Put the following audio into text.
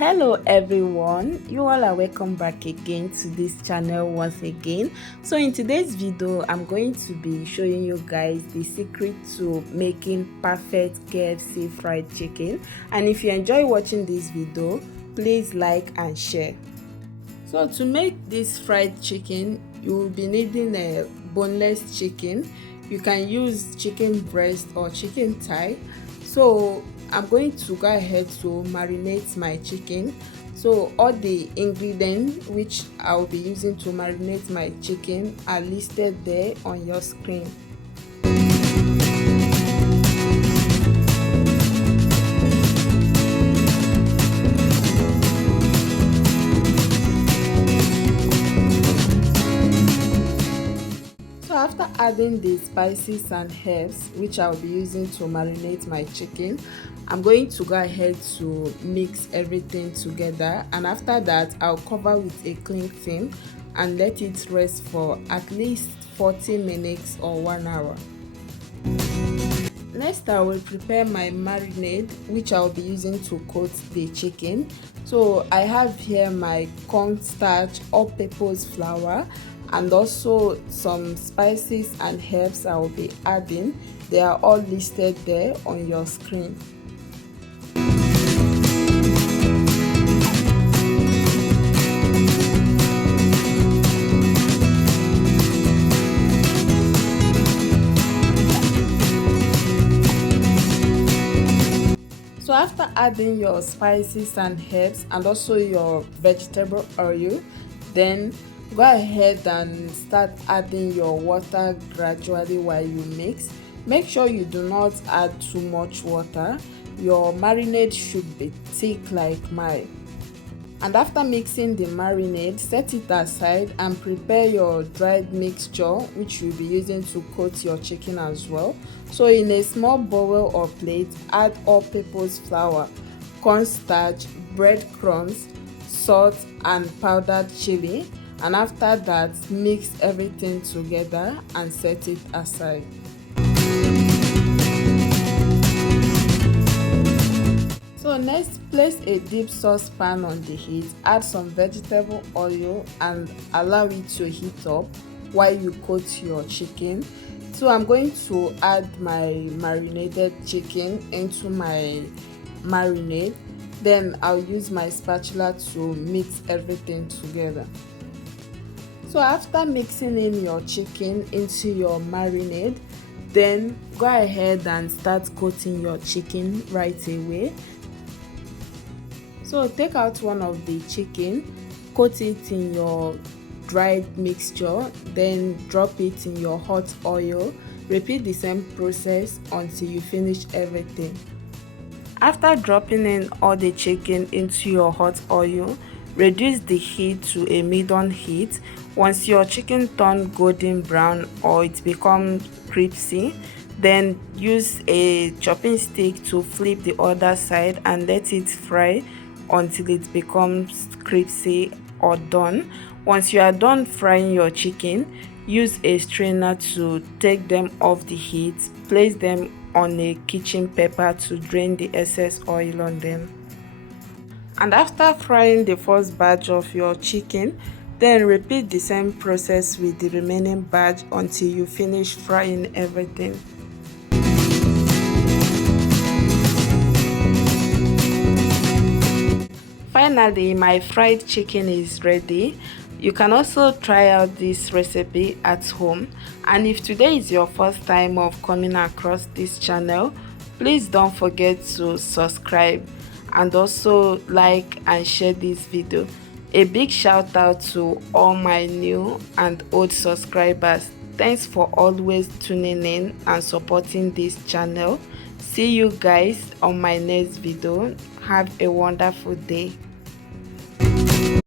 Hello everyone, you all are welcome back again to this channel once again. So in today's video I'm going to be showing you guys the secret to making perfect KFC fried chicken, and if you enjoy watching this video, please like and share. So to make this fried chicken, you will be needing a boneless chicken. You can use chicken breast or chicken thigh. So I'm going to go ahead to marinate my chicken. So all the ingredients which I'll be using to marinate my chicken are listed there on your screen. So after adding the spices and herbs which I'll be using to marinate my chicken, I'm going to go ahead to mix everything together, and after that I'll cover with a cling film and let it rest for at least 40 minutes or 1 hour. Next, I will prepare my marinade which I'll be using to coat the chicken. So I have here my cornstarch, all-purpose flour, and also some spices and herbs I will be adding. They are all listed there on your screen. So after adding your spices and herbs and also your vegetable oil, then go ahead and start adding your water gradually while you mix. Make sure you do not add too much water. Your marinade should be thick like mine. And after mixing the marinade, set it aside and prepare your dried mixture which you'll be using to coat your chicken as well. So in a small bowl or plate, add all-purpose flour, cornstarch, breadcrumbs, salt and powdered chili, and after that mix everything together and set it aside. So next, place a deep saucepan on the heat, add some vegetable oil and allow it to heat up while you coat your chicken. So I'm going to add my marinated chicken into my marinade, then I'll use my spatula to mix everything together. So after mixing in your chicken into your marinade, then go ahead and start coating your chicken right away. So take out one of the chicken, coat it in your dried mixture, then drop it in your hot oil. Repeat the same process until you finish everything. After dropping in all the chicken into your hot oil, reduce the heat to a medium heat. Once your chicken turns golden brown or it becomes crispy, then use a chopping stick to flip the other side and let it fry until it becomes crispy or done. Once you are done frying your chicken, use a strainer to take them off the heat. Place them on a kitchen paper to drain the excess oil on them. And after frying the first batch of your chicken, then repeat the same process with the remaining batch until you finish frying everything. Finally, my fried chicken is ready. You can also try out this recipe at home, and if today is your first time of coming across this channel, please don't forget to subscribe and also like and share this video. A big shout out to all my new and old subscribers. Thanks for always tuning in and supporting this channel. See you guys on my next video. Have a wonderful day.